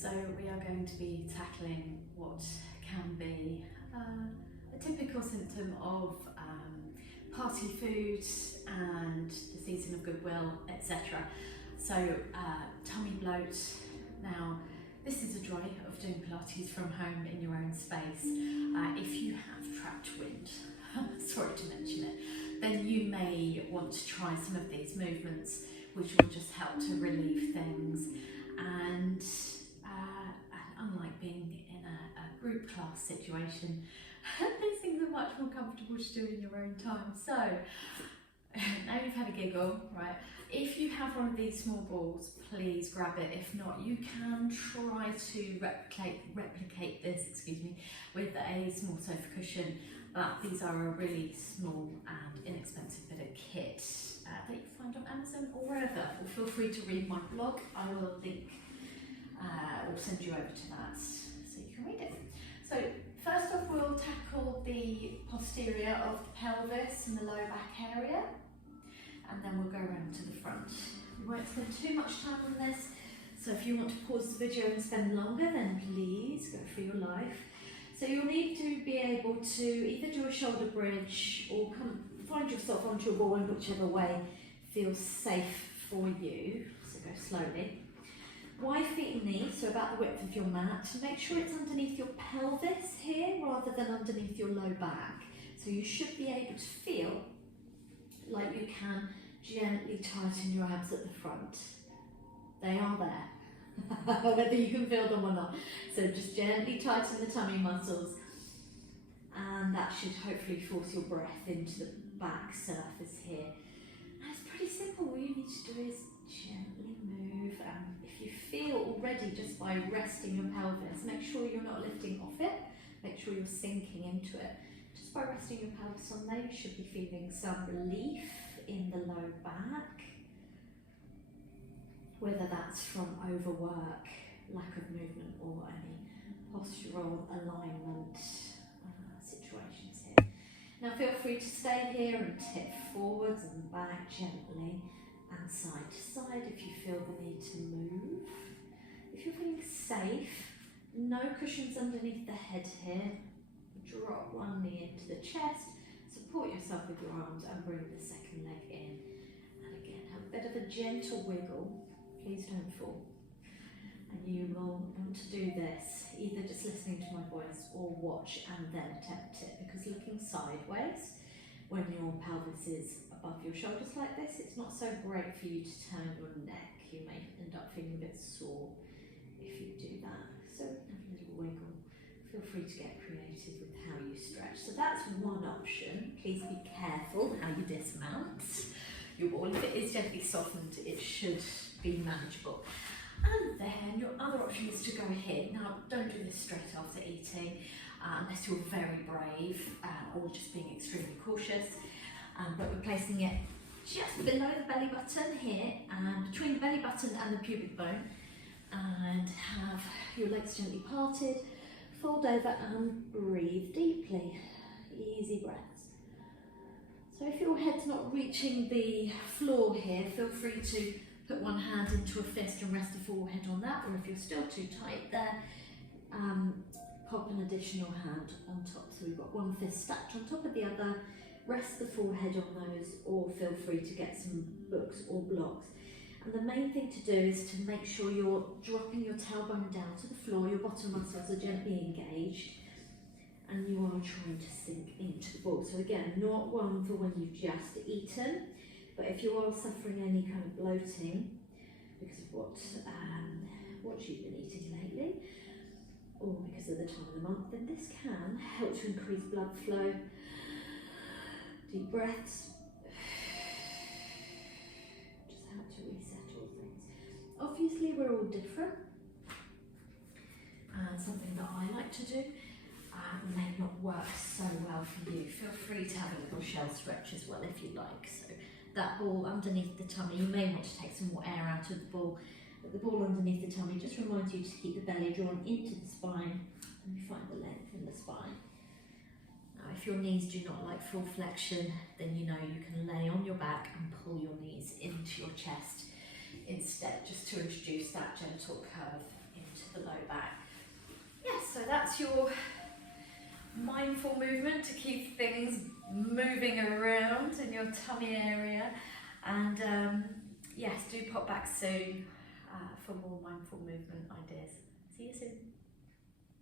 So we are going to be tackling what can be a typical symptom of party food and the season of goodwill, etc. So tummy bloat. Now this is a joy of doing Pilates from home in your own space. If you have trapped wind, sorry to mention it, then you may want to try some of these movements which will just help to relieve things. And unlike being in a group class situation, these things are much more comfortable to do in your own time. So now you've had a giggle, right? If you have one of these small balls, please grab it. If not, you can try to replicate this, with a small sofa cushion. But these are a really small and inexpensive bit of kit that you can find on Amazon or wherever. Or feel free to read my blog. I will link or send you over to that so you can read it. So first off, we'll tackle the posterior of the pelvis and the lower back area, and then we'll go around to the front. We won't spend too much time on this, so if you want to pause the video and spend longer, then please go for your life. So you'll need to be able to either do a shoulder bridge or find yourself onto a ball in whichever way feels safe for you. So go slowly. Wide feet and knees, so about the width of your mat. Make sure it's underneath your pelvis here rather than underneath your low back. So you should be able to feel like you can gently tighten your abs at the front. They are there, whether you can feel them or not. So just gently tighten the tummy muscles, and that should hopefully force your breath into the back surface here. And it's pretty simple. All you need to do is gently move, and if you feel already just by resting your pelvis, make sure you're not lifting off it, make sure you're sinking into it. Just by resting your pelvis on there, you should be feeling some relief in the low back, whether that's from overwork, lack of movement, or any postural alignment situations here. Now feel free to stay here and tip forwards and back gently and side to side if you feel the need to move. If you're feeling safe, no cushions underneath the head here. Drop one knee into the chest, support yourself with your arms and bring the second leg in. And again, have a bit of a gentle wiggle. Please don't fall. And you will want to do this, either just listening to my voice or watch and then attempt it, because looking sideways when your pelvis is above your shoulders like this, it's not so great for you to turn your neck. You may end up feeling a bit sore if you do that. So have a little wiggle. Feel free to get creative with how you stretch. So that's one option. Please be careful how you dismount your ball. If it is gently softened, it should be manageable. And then your other option is to go here. Now, don't do this straight after eating unless you're very brave or just being extremely cautious. But we're placing it just below the belly button here, and between the belly button and the pubic bone, and have your legs gently parted. Fold over and breathe deeply. Easy breaths. So if your head's not reaching the floor here, feel free to put one hand into a fist and rest the forehead on that, or if you're still too tight there, pop an additional hand on top. So we've got one fist stacked on top of the other, rest the forehead on those, or feel free to get some books or blocks. And the main thing to do is to make sure you're dropping your tailbone down to the floor, your bottom muscles are gently engaged, and you are trying to sink into the ball. So again, not one for when you've just eaten, but if you are suffering any kind of bloating because of what you've been eating lately, or because of the time of the month, then this can help to increase blood flow. Deep breaths. Just how to reset all things. Obviously, we're all different, and something that I like to do may not work so well for you. Feel free to have a little shell stretch as well if you like. So that ball underneath the tummy, you may want to take some more air out of the ball, but the ball underneath the tummy just reminds you to keep the belly drawn into the spine, and you find the length in the spine. Now, if your knees do not like full flexion, then you know you can lay on your back and pull your knees into your chest instead, just to introduce that gentle curve into the low back. Yes, so that's your mindful movement to keep things moving around in your tummy area. And yes, do pop back soon for more mindful movement ideas. See you soon.